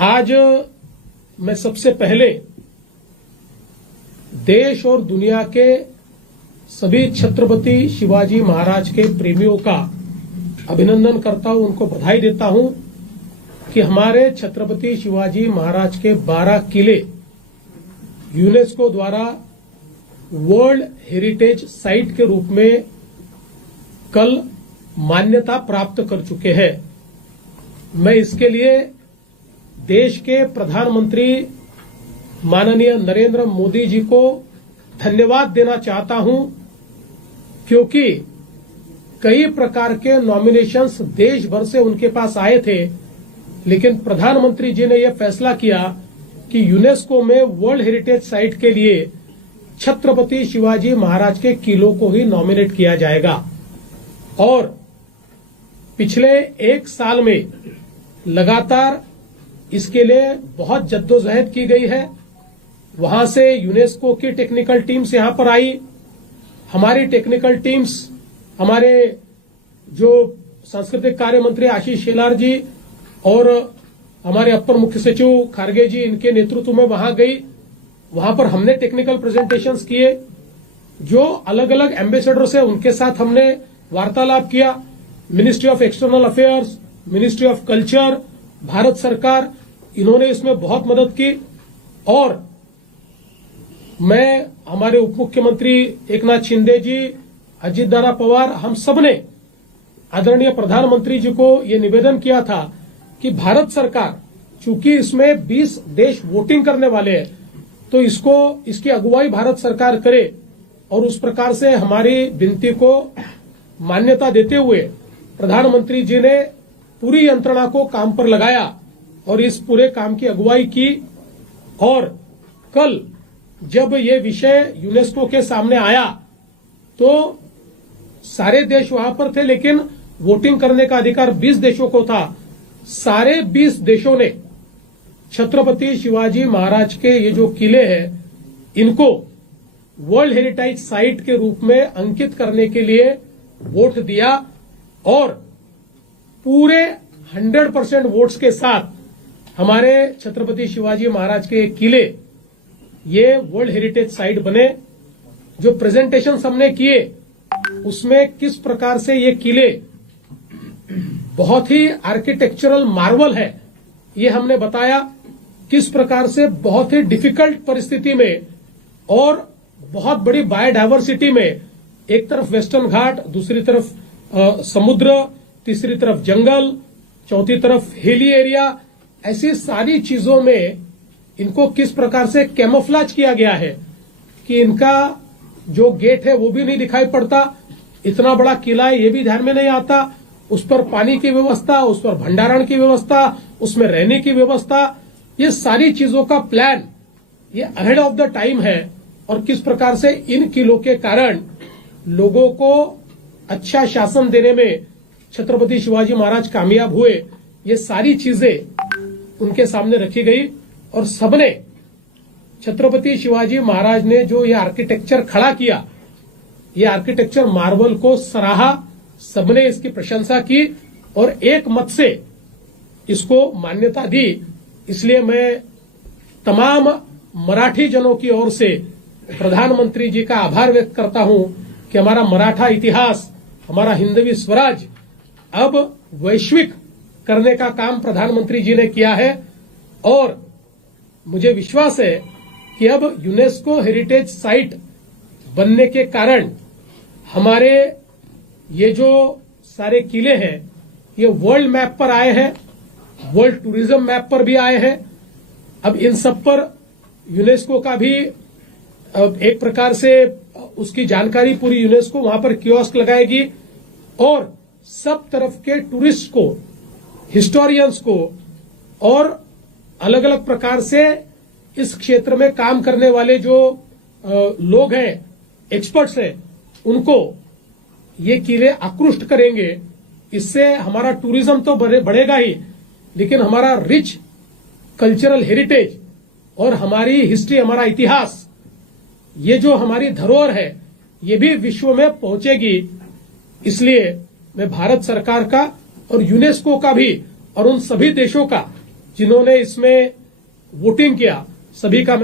आज मैं सबसे पहले देश और दुनिया के सभी छत्रपति शिवाजी महाराज के प्रेमियों का अभिनंदन करता हूं, उनको बधाई देता हूं कि हमारे छत्रपति शिवाजी महाराज के 12 किले यूनेस्को द्वारा वर्ल्ड हेरिटेज साइट के रूप में कल मान्यता प्राप्त कर चुके हैं। मैं इसके लिए देश के प्रधानमंत्री माननीय नरेंद्र मोदी जी को धन्यवाद देना चाहता हूं, क्योंकि कई प्रकार के नॉमिनेशंस देश भर से उनके पास आए थे, लेकिन प्रधानमंत्री जी ने यह फैसला किया कि यूनेस्को में वर्ल्ड हेरिटेज साइट के लिए छत्रपति शिवाजी महाराज के किलों को ही नॉमिनेट किया जाएगा। और पिछले 1 साल में लगातार इसके लिए बहुत जद्दोजहद की गई है। वहां से यूनेस्को की टेक्निकल टीम्स यहां पर आई। हमारी टेक्निकल टीम्स, हमारे जो सांस्कृतिक कार्य मंत्री आशीष शेलार जी और हमारे अपर मुख्य सचिव खारगे जी, इनके नेतृत्व में वहां गई। वहां पर हमने टेक्निकल प्रेजेंटेशंस किए। जो अलग अलग एम्बेसडर्स है उनके साथ हमने वार्तालाप किया। Ministry of external affairs, ministry of culture, Bharat सरकार, इन्होंने इसमें बहुत मदद की। और मैं, हमारे उप मुख्यमंत्री एकनाथ शिंदे जी, अजित दादा पवार, हम सबने आदरणीय प्रधानमंत्री जी को ये निवेदन किया था कि भारत सरकार, चूंकि इसमें 20 देश वोटिंग करने वाले हैं, तो इसकी अगुवाई भारत सरकार करे। और उस प्रकार से हमारी विनती को मान्यता देते हुए प्रधानमंत्री जी ने पूरी यंत्रणा को काम पर लगाया और इस पूरे काम की अगुवाई की। और कल जब ये विषय यूनेस्को के सामने आया तो सारे देश वहां पर थे, लेकिन वोटिंग करने का अधिकार 20 देशों को था। सारे 20 देशों ने छत्रपति शिवाजी महाराज के ये जो किले हैं, इनको वर्ल्ड हेरिटेज साइट के रूप में अंकित करने के लिए वोट दिया। और पूरे 100% वोट्स के साथ हमारे छत्रपति शिवाजी महाराज के किले ये वर्ल्ड हेरिटेज साइट बने। जो प्रेजेंटेशन हमने किए उसमें किस प्रकार से ये किले बहुत ही आर्किटेक्चरल मार्वल है, ये हमने बताया। किस प्रकार से बहुत ही डिफिकल्ट परिस्थिति में और बहुत बड़ी बायोडायवर्सिटी में, एक तरफ वेस्टर्न घाट, दूसरी तरफ समुद्र, तीसरी तरफ जंगल, चौथी तरफ हिली एरिया, ऐसी सारी चीजों में इनको किस प्रकार से कैमोफ्लेज किया गया है कि इनका जो गेट है वो भी नहीं दिखाई पड़ता। इतना बड़ा किला है ये भी ध्यान में नहीं आता। उस पर पानी की व्यवस्था, उस पर भंडारण की व्यवस्था, उसमें रहने की व्यवस्था, ये सारी चीजों का प्लान ये अहेड ऑफ द टाइम है। और किस प्रकार से इन किलों के कारण लोगों को अच्छा शासन देने में छत्रपति शिवाजी महाराज कामयाब हुए, ये सारी चीजें उनके सामने रखी गई। और सबने छत्रपति शिवाजी महाराज ने जो ये आर्किटेक्चर खड़ा किया, ये आर्किटेक्चर मार्वल को सराहा, सबने इसकी प्रशंसा की और एक मत से इसको मान्यता दी। इसलिए मैं तमाम मराठी जनों की ओर से प्रधानमंत्री जी का आभार व्यक्त करता हूं कि हमारा मराठा इतिहास, हमारा हिंदवी स्वराज अब वैश्विक करने का काम प्रधानमंत्री जी ने किया है। और मुझे विश्वास है कि अब यूनेस्को हेरिटेज साइट बनने के कारण हमारे ये जो सारे किले हैं ये वर्ल्ड मैप पर आए हैं, वर्ल्ड टूरिज्म मैप पर भी आए हैं। अब इन सब पर यूनेस्को का भी एक प्रकार से उसकी जानकारी पूरी यूनेस्को वहां पर कियोस्क लगाएगी और सब तरफ के टूरिस्ट को, हिस्टोरियंस को और अलग अलग प्रकार से इस क्षेत्र में काम करने वाले जो लोग हैं, एक्सपर्ट्स हैं, उनको ये किले आकृष्ट करेंगे। इससे हमारा टूरिज्म तो बढ़ेगा ही, लेकिन हमारा रिच कल्चरल हेरिटेज और हमारी हिस्ट्री, हमारा इतिहास, ये जो हमारी धरोहर है, ये भी विश्व में पहुंचेगी। इसलिए मैं भारत सरकार का और यूनेस्को का भी और उन सभी देशों का जिन्होंने इसमें वोटिंग किया, सभी का